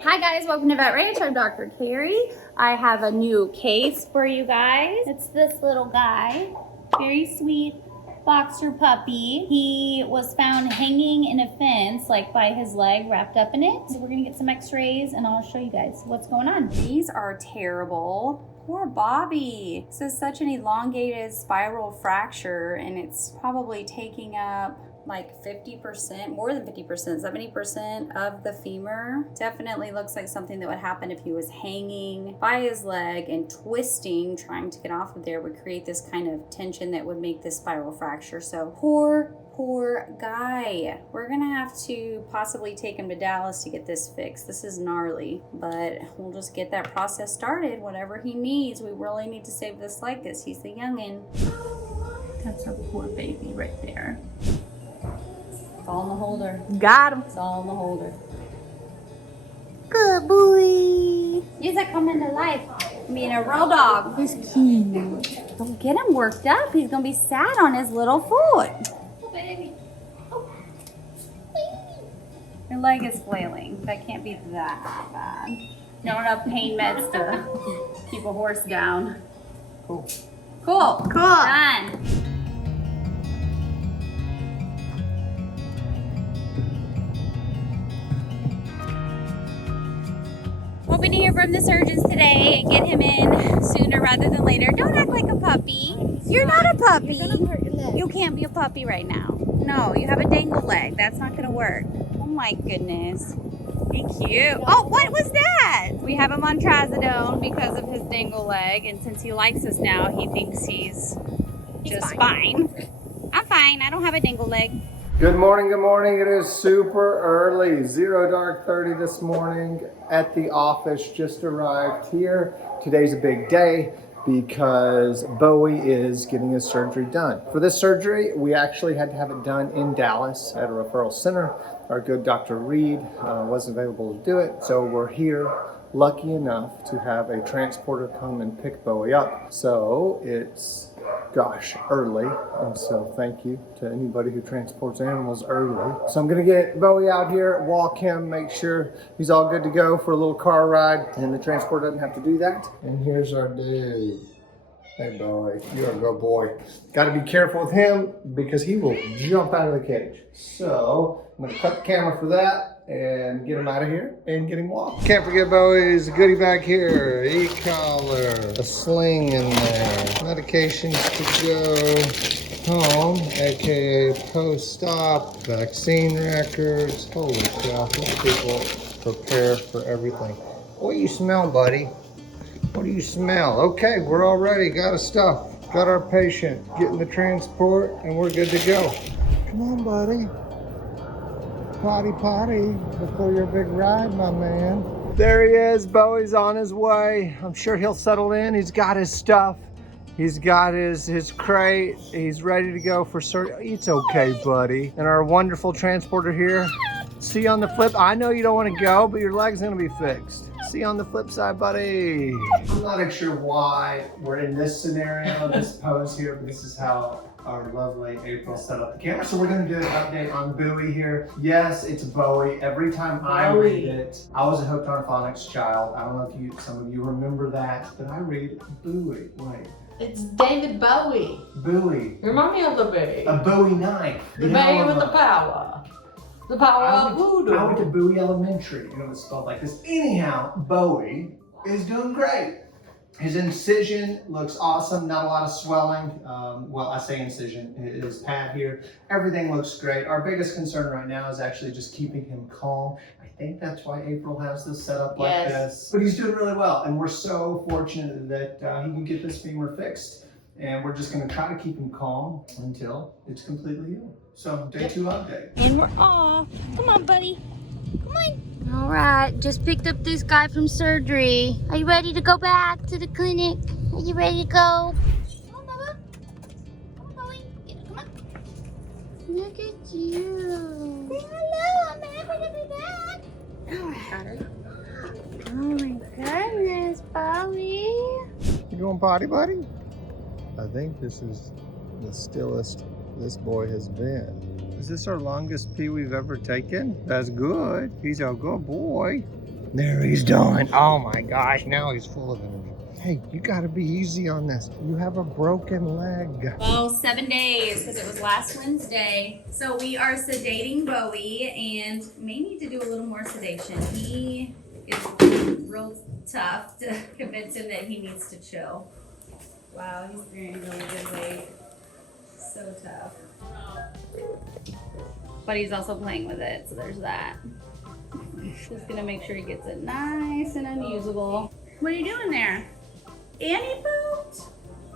Hi guys, welcome to Vet Ranch. I'm Dr. Carrie. I have a new case for you guys. It's this little guy, very sweet boxer puppy. He was found hanging in a fence, like by his leg, wrapped up in it. So we're gonna get some x-rays and I'll show you guys what's going on. These are terrible. Poor Bobby. This is such an elongated spiral fracture and it's probably taking up like 50%, more than 50%, 70% of the femur. Definitely looks like something that would happen if he was hanging by his leg and twisting, trying to get off of there would create this kind of tension that would make this spiral fracture. So poor guy. We're gonna have to possibly take him to Dallas to get this fixed. This is gnarly, but we'll just get that process started. Whatever he needs, we really need to save this leg because he's the youngin'. That's a poor baby right there. It's all in the holder. Got him. It's all in the holder. Good boy. Use that come into life. Being a real dog. He's cute. Don't get him worked up. He's gonna be sad on his little foot. Oh, baby. Oh. Your leg is flailing. That can't be that bad. Not enough pain meds to keep a horse down. Cool. Done. Hoping to hear from the surgeons today and get him in sooner rather than later. Don't act like a puppy. You're not a puppy. You're gonna hurt your leg. You can't be a puppy right now. No, you have a dangle leg. That's not gonna work. Oh my goodness. Be cute. Oh, what was that? We have him on trazodone because of his dangle leg, and since he likes us now, he thinks he's just fine. I'm fine. I don't have a dangle leg. Good morning, good morning. It is super early, 0 dark 30 this morning at the office. Just arrived here. Today's a big day because Bowie is getting his surgery done. For this surgery, we actually had to have it done in Dallas at a referral center. Our good Dr. Reed wasn't available to do it, so we're here lucky enough to have a transporter come and pick Bowie up. So it's early, and so thank you to anybody who transports animals early. So I'm gonna get Bowie out here, walk him, make sure he's all good to go for a little car ride, and the transport doesn't have to do that. And here's our dude. Hey Bowie, you're a good boy. Gotta be careful with him because he will jump out of the cage. So I'm gonna cut the camera for that and get him out of here and get him walked. Can't forget Bowie's goodie bag here. E-collar, a sling in there, medications to go home, aka post-op, vaccine records. Holy cow, these people prepare for everything. What do you smell, buddy? What do you smell? Okay, we're all ready, got his stuff. Got our patient, getting the transport, and we're good to go. Come on, buddy. Potty before your big ride, my man. There he is. Bowie's on his way. I'm sure he'll settle in. He's got his stuff. He's got his crate. He's ready to go for surgery. It's okay, buddy. And our wonderful transporter here. See you on the flip. I know you don't want to go, but your leg's gonna be fixed. See you on the flip side, buddy. I'm not sure why we're in this scenario, this pose here, but this is how our lovely April set up the camera. So we're gonna do an update on Bowie here. Yes, it's Bowie. Every time I read it, I was a Hooked on Phonics child. I don't know if some of you remember that, but I read Bowie. Wait. It's David Bowie. Bowie. Remind me of the baby. A Bowie knife. The baby with the power. The power of voodoo. I went to Bowie Elementary and it was spelled like this. Anyhow, Bowie is doing great. His incision looks awesome, not a lot of swelling. Well, I say incision, his pad here. Everything looks great. Our biggest concern right now is actually just keeping him calm. I think that's why April has this set up like this. But he's doing really well, and we're so fortunate that he can get this femur fixed. And we're just gonna try to keep him calm until it's completely healed. So, day 2 update. And we're off. Come on, buddy. Come on. All right, just picked up this guy from surgery. Are you ready to go back to the clinic? Are you ready to go? Come on, Bubba. Come on, Bowie. Come on. Look at you. Say hello. I'm happy to be back. All right. Got her. Oh my goodness, Bowie. You going potty, buddy? I think this is the stillest this boy has been. Is this our longest pee we've ever taken? That's good. He's a good boy. There, he's done. Oh my gosh, now he's full of energy. Hey, you gotta be easy on this. You have a broken leg. Well, 7 days because it was last Wednesday. So we are sedating Bowie and may need to do a little more sedation. He is real tough to convince him that he needs to chill. Wow, he's gaining really good weight. So tough. But he's also playing with it, so there's that. Just gonna make sure he gets it nice and unusable. What are you doing there? And he pooped?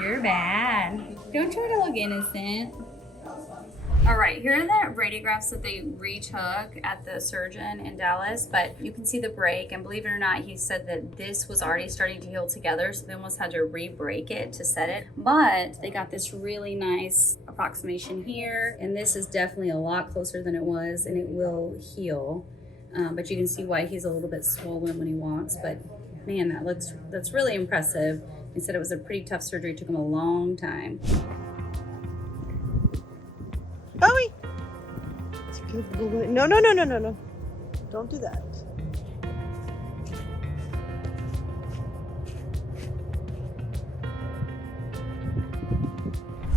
You're bad. Don't try to look innocent. All right, here are the radiographs that they retook at the surgeon in Dallas, but you can see the break, and believe it or not, he said that this was already starting to heal together, so they almost had to re-break it to set it. But they got this really nice approximation here, and this is definitely a lot closer than it was, and it will heal. But you can see why he's a little bit swollen when he walks, but man, that's really impressive. He said it was a pretty tough surgery, it took him a long time. Bowie! No, no, no, no, no, no. Don't do that.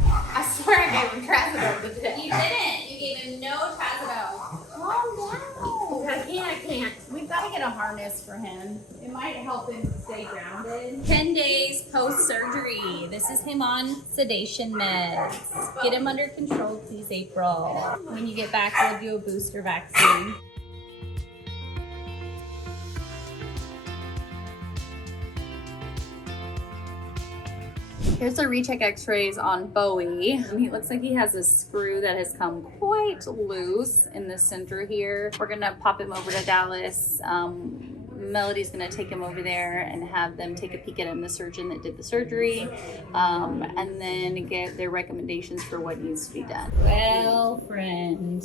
I swear I gave him trazodone today. You didn't. You gave him no trazodone. Calm down. I can't. We've got to get a harness for him. It might help him stay grounded. 10 days post-surgery. This is him on sedation meds. Get him under control, please, April. When you get back, we'll do a booster vaccine. Here's the recheck x-rays on Bowie. He looks like he has a screw that has come quite loose in the center here. We're gonna pop him over to Dallas. Melody's gonna take him over there and have them take a peek at him, the surgeon that did the surgery, and then get their recommendations for what needs to be done. Well, friend,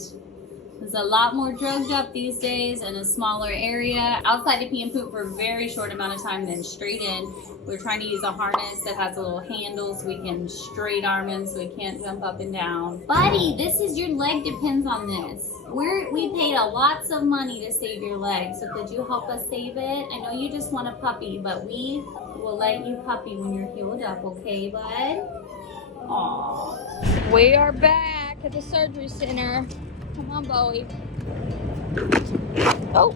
there's a lot more drugged up these days in a smaller area. Outside to pee and poop for a very short amount of time, then straight in. We're trying to use a harness that has a little handle so we can straight arm him so he can't jump up and down. Buddy, this is your leg depends on this. We paid a lots of money to save your leg, so could you help us save it? I know you just want a puppy, but we will let you puppy when you're healed up, okay, bud? Aww. We are back at the surgery center. Come on, Bowie. Oh.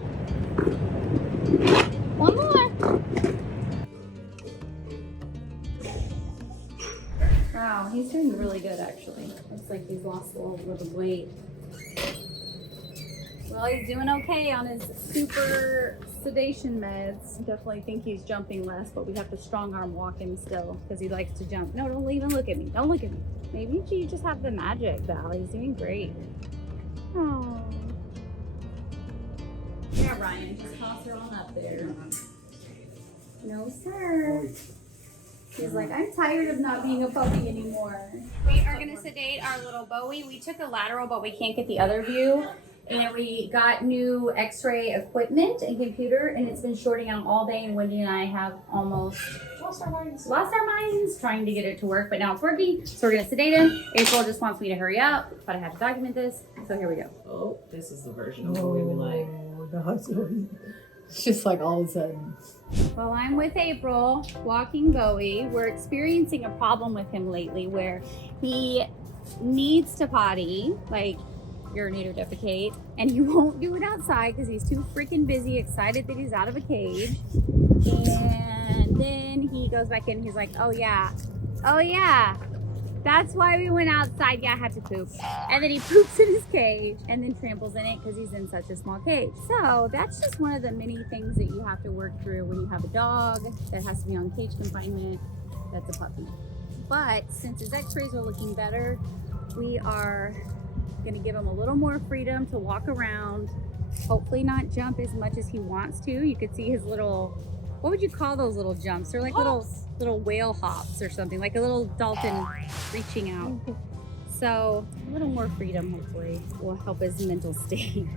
One more. Wow, he's doing really good actually. Looks like he's lost a little bit of weight. Well, he's doing okay on his super sedation meds. I definitely think he's jumping less, but we have to strong arm walk him still because he likes to jump. No, don't even look at me. Don't look at me. Maybe you just have the magic, Val. He's doing great. Oh. Yeah, Ryan, just toss her on up there. No, sir. He's like, I'm tired of not being a puppy anymore. We are gonna sedate our little Bowie. We took a lateral, but we can't get the other view. And we got new x-ray equipment and computer, and it's been shorting out all day, and Wendy and I have almost lost our minds trying to get it to work, but now it's working. So we're gonna sedate him. April just wants me to hurry up, but I have to document this. So here we go. Oh, this is the version of the way we like. That's It's just like all of a sudden. Well, I'm with April, walking Bowie. We're experiencing a problem with him lately where he needs to potty, like urinate or defecate, and he won't do it outside because he's too freaking busy, excited that he's out of a cage. And then he goes back in and he's like, oh yeah, that's why we went outside. Yeah, I had to poop. And then he poops in his cage and then tramples in it because he's in such a small cage. So that's just one of the many things that you have to work through when you have a dog that has to be on cage confinement. That's a puppy. But since his x-rays are looking better, we are gonna give him a little more freedom to walk around, hopefully not jump as much as he wants to. You could see his little, what would you call those little jumps? They're like little whale hops or something, like a little dolphin reaching out. So a little more freedom hopefully will help his mental state.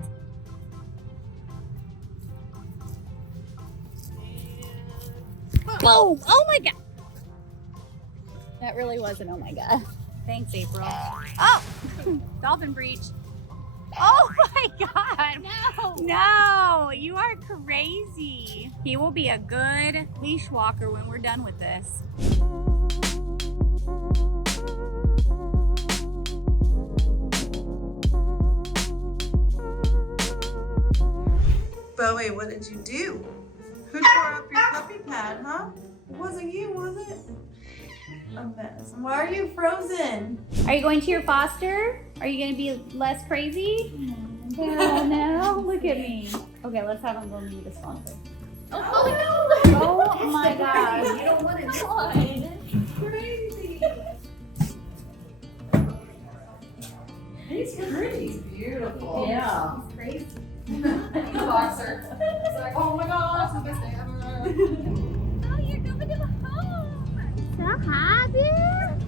Boom! Oh my God! That really was an oh my God. Thanks, April. Oh! Dolphin breach. Oh my God. No. No, you are crazy. He will be a good leash walker when we're done with this. Bowie, what did you do? Who tore up your puppy pad, huh? It wasn't you, was it? A mess. Why are you frozen? Are you going to your foster? Are you going to be less crazy? No, no. Look at me. Okay, let's have him go meet a sponsor. Oh, no. Oh my gosh. You don't want to crazy. He's pretty. He's beautiful. Yeah. He's crazy. He's a boxer. It's like, oh my god, it's the best day ever. Oh, you're going to home. So happy.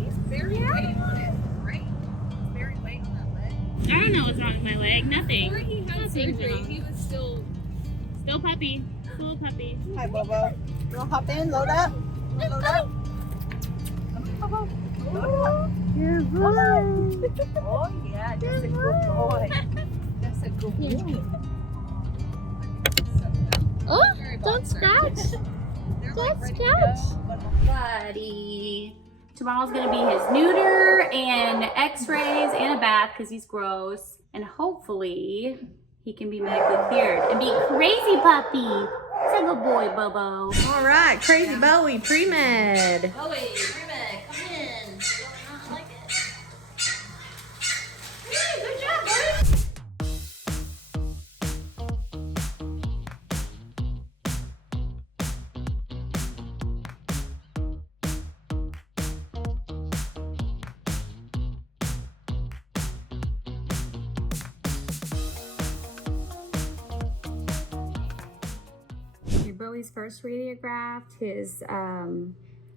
He's very light on it, right? He's very light on that leg. I don't know what's wrong with my leg. Nothing. Before he had surgery, he was still. Still puppy. Still puppy. Hi, Bobo. You want to hop in? Load up? Load up? Bobo. Good boy. Oh, yeah. That's a good boy. That's a good boy. Oh, Very don't boxer. scratch. They're Don't like ready to scratch. go. Buddy. Tomorrow's gonna be his neuter and x-rays and a bath because he's gross. And hopefully he can be medically cleared and be crazy puppy. He's a good boy, Bobo. All right, Crazy Bowie, pre-med. Oh wait, Rimek, come in. I like it. Hey, good job, buddy. Bowie's first radiograph, his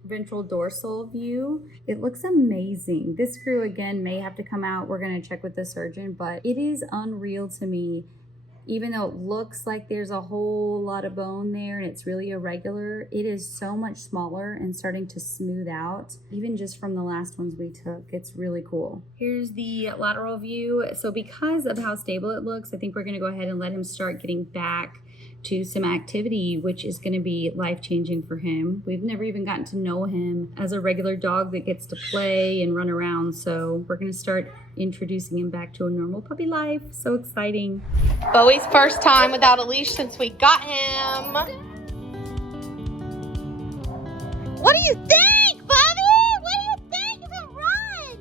ventral dorsal view. It looks amazing. This screw again may have to come out. We're going to check with the surgeon, but it is unreal to me. Even though it looks like there's a whole lot of bone there and it's really irregular, it is so much smaller and starting to smooth out, even just from the last ones we took. It's really cool. Here's the lateral view. So because of how stable it looks, I think we're gonna go ahead and let him start getting back to some activity, which is going to be life-changing for him. We've never even gotten to know him as a regular dog that gets to play and run around, so we're going to start introducing him back to a normal puppy life. So exciting. Bowie's first time without a leash since we got him. What do you think, Bobby? What do you think of a run?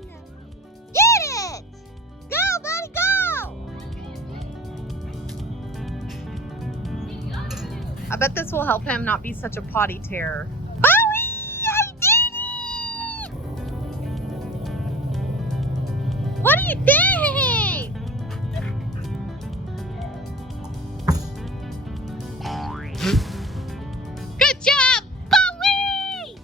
Get it! Go, buddy, go! I bet this will help him not be such a potty terror. Bowie, I did it! What do you think? Good job, Bowie!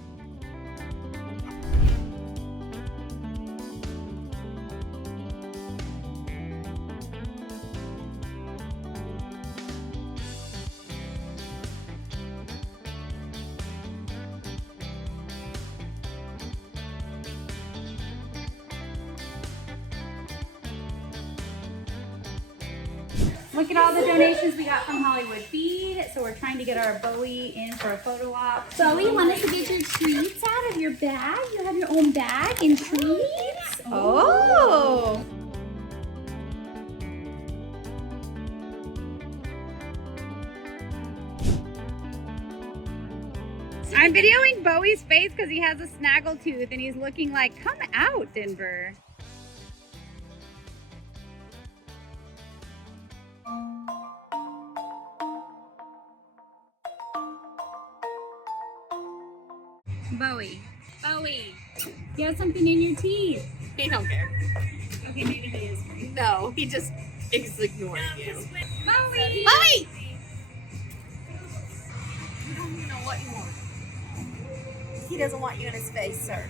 Look at all the donations we got from Hollywood Feed. So we're trying to get our Bowie in for a photo op. Bowie, you want us to get your treats out of your bag? You have your own bag and treats? Oh! I'm videoing Bowie's face because he has a snaggle tooth and he's looking like, come out, Denver. Bowie, you have something in your teeth. He don't care. Okay, maybe he is. No, he just is ignoring you. Bowie! Bowie! You don't even know what you want. He doesn't want you in his face, sir.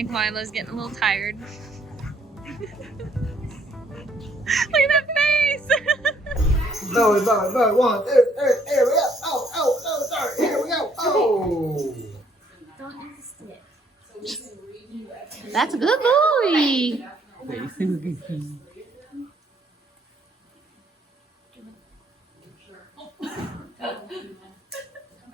think Milo's getting a little tired. Look at that face! Bowie, 1, 2, 3, here we go. Oh, sorry, here we go. Oh. That's a good boy.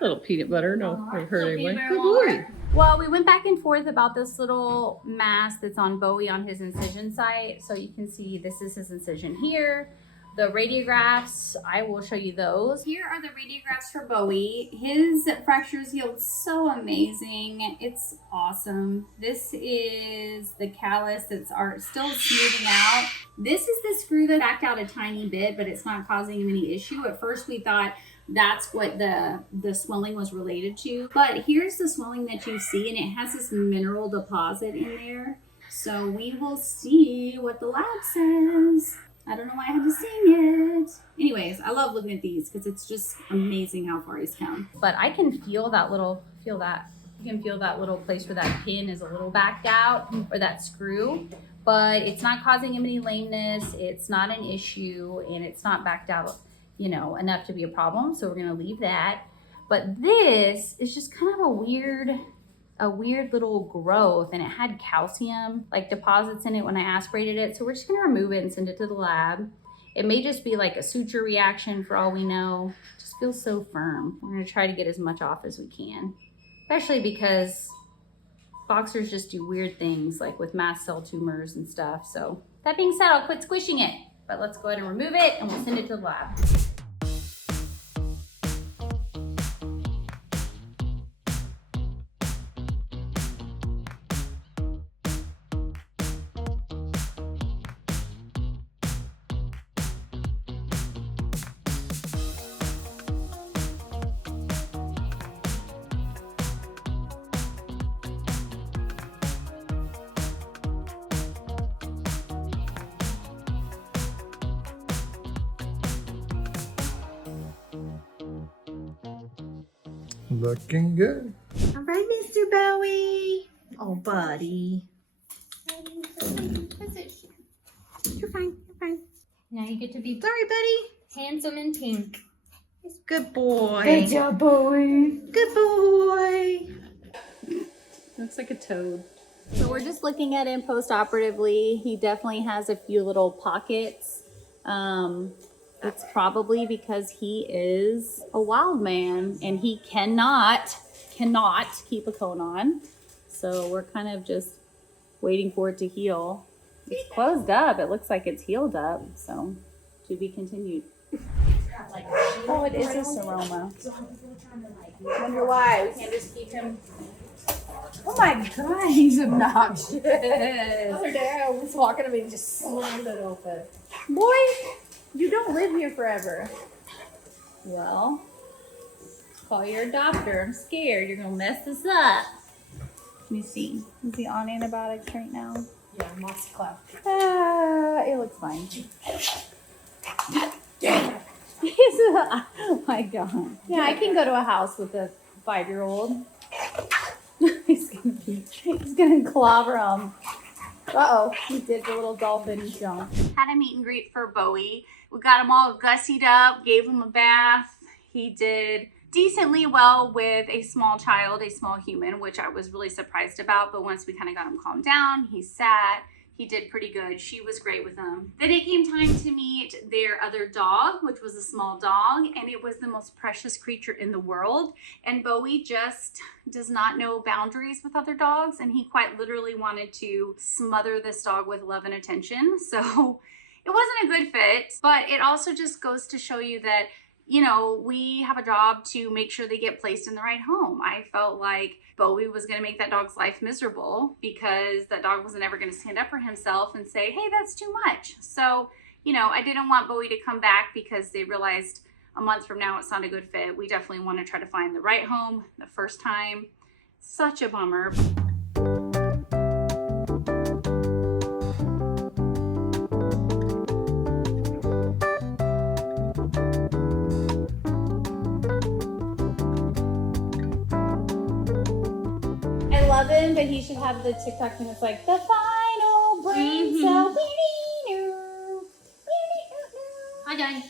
Little peanut butter, no, her anyway. Good boy. Well, we went back and forth about this little mask that's on Bowie on his incision site. So you can see this is his incision here. The radiographs, I will show you those. Here are the radiographs for Bowie. His fractures healed so amazing. It's awesome. This is the callus that's still smoothing out. This is the screw that backed out a tiny bit, but it's not causing him any issue. At first we thought that's what the swelling was related to. But here's the swelling that you see, and it has this mineral deposit in there. So we will see what the lab says. I don't know why I had to sing it. Anyways, I love looking at these because it's just amazing how far he's come. But I can feel that little, you can feel that little place where that pin is a little backed out, or that screw. But it's not causing him any lameness. It's not an issue, and it's not backed out, you know, enough to be a problem. So we're gonna leave that. But this is just kind of a weird little growth, and it had calcium like deposits in it when I aspirated it. So we're just gonna remove it and send it to the lab. It may just be like a suture reaction for all we know. It just feels so firm. We're gonna try to get as much off as we can, especially because boxers just do weird things like with mast cell tumors and stuff. So that being said, I'll quit squishing it, but let's go ahead and remove it and we'll send it to the lab. Looking good. All right, Mr. Bowie. Oh, buddy. You're fine. You're fine. Now you get to be Sorry, buddy. handsome and pink. Good boy. Good job, Bowie. Good boy. Looks like a toad. So we're just looking at him post-operatively. He definitely has a few little pockets. It's probably because he is a wild man and he cannot keep a cone on. So we're kind of just waiting for it to heal. It's closed up. It looks like it's healed up. So to be continued. Oh, it is a seroma. Wonder why. We can't just keep him. Oh my God, he's obnoxious. The other day I was walking to me and just slammed it open. Boy, you don't live here forever. Well, call your doctor. I'm scared. You're going to mess this up. Let me see. Is he on antibiotics right now? Yeah, Moxiclav. It looks fine. Oh my God. Yeah, I can go to a house with a 5-year-old. He's gonna clobber him. Uh-oh, he did the little dolphin jump. Had a meet and greet for Bowie. We got him all gussied up, gave him a bath. He did decently well with a small child, a small human, which I was really surprised about. But once we kind of got him calmed down, he sat. He did pretty good. She was great with him. Then it came time to meet their other dog, which was a small dog, and it was the most precious creature in the world. And Bowie just does not know boundaries with other dogs, and he quite literally wanted to smother this dog with love and attention. So it wasn't a good fit, but it also just goes to show you that, you know, we have a job to make sure they get placed in the right home. I felt like Bowie was going to make that dog's life miserable because that dog wasn't ever going to stand up for himself and say, hey, that's too much. So, you know, I didn't want Bowie to come back because they realized a month from now it's not a good fit. We definitely want to try to find the right home the first time. Such a bummer. love him, but he should have the TikTok and it's like the final brain cell. Hi, Dad.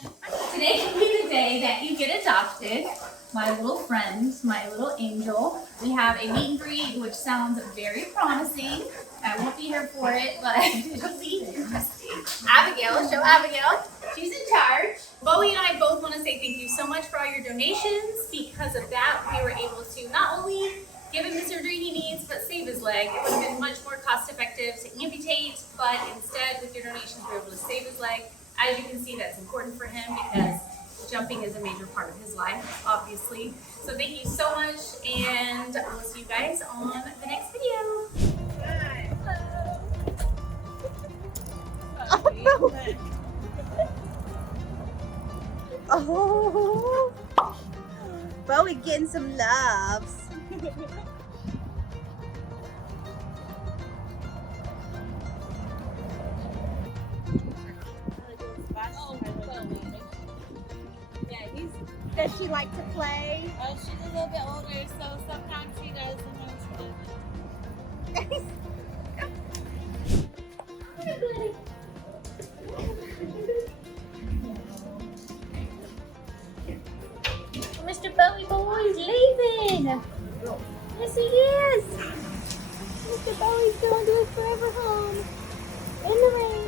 Today will be the day that you get adopted. My little friend, my little angel. We have a meet and greet, which sounds very promising. I won't be here for it, but it'll be interesting. Abigail, show Abigail. She's in charge. Bowie and I both want to say thank you so much for all your donations. Because of that, we were able to not only give him the surgery he needs, but save his leg. It would have been much more cost effective to amputate, but instead, with your donations, we were able to save his leg. As you can see, that's important for him because jumping is a major part of his life, obviously. So thank you so much, and we'll see you guys on the next video. Oh, Bowie getting some loves. Does she like to play? Oh, she's a little bit older, so sometimes she does, sometimes she doesn't. Mr. Bowie Boy's leaving. Yes, he is. Mr. Bowie's going to his forever home in the rain.